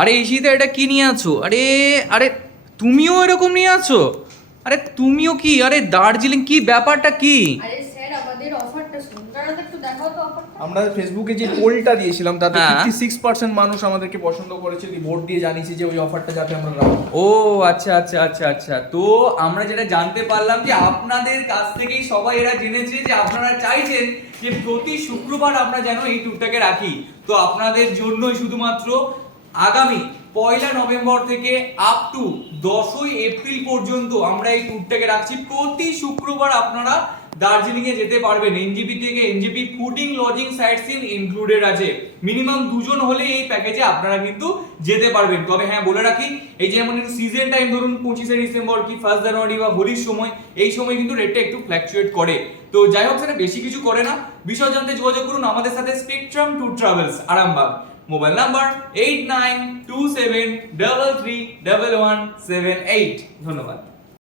আরে ঈশিতা, এটা কি নিয়ে আছো? আরে আরে তুমিও এরকম নিয়ে আছো? আরে তুমিও কি? আরে দার্জিলিং, কি ব্যাপারটা কি? আরে স্যার, আমাদের অফারটা শুনুন, কারণ একটু দেখাও তো অফারটা। আমরা ফেসবুকে যে পোলটা দিয়েছিলাম তাতে হ্যাঁ। 56% মানুষ আমাদেরকে পছন্দ করেছে, ভোট দিয়ে জানিয়েছে যে ওই অফারটা যাতে আমরা রাখি। ও আচ্ছা আচ্ছা আচ্ছা আচ্ছা, তো আমরা যেটা জানতে পারলাম যে আপনাদের কাছ থেকেই সবাই এরা জেনেছে যে আপনারা চাইছেন যে প্রতি শুক্রবার আমরা যেন এই ট্যুরটাকে রাখি। তো আপনাদের জন্যই শুধুমাত্র আগামী 1 নভেম্বর থেকে আপ টু 10 এপ্রিল পর্যন্ত আমরা এই ট্যুরটাকে রাখছি। প্রতি শুক্রবার আপনারা দার্জিলিং এ যেতে পারবেন। এনজিপি থেকে NJP fooding lodging sightseeing included আছে। মিনিমাম 2 জন হলে এই প্যাকেজে আপনারা কিন্তু যেতে পারবেন। তবে হ্যাঁ, বলে রাখি, এই যে যেমন সিজন টাইম ধরুন 25 ডিসেম্বর কি 1 জানুয়ারি বা হোলির সময়, এই সময় কিন্তু রেটটা একটু ফ্ল্যাকচুয়েট করে। তো যাই হোক, সেটা বেশি কিছু করে না। বিষয় জানতে যোগাযোগ করুন আমাদের সাথে spectrum tour travels, Arambagh. Mobile number 8927331178। ধন্যবাদ।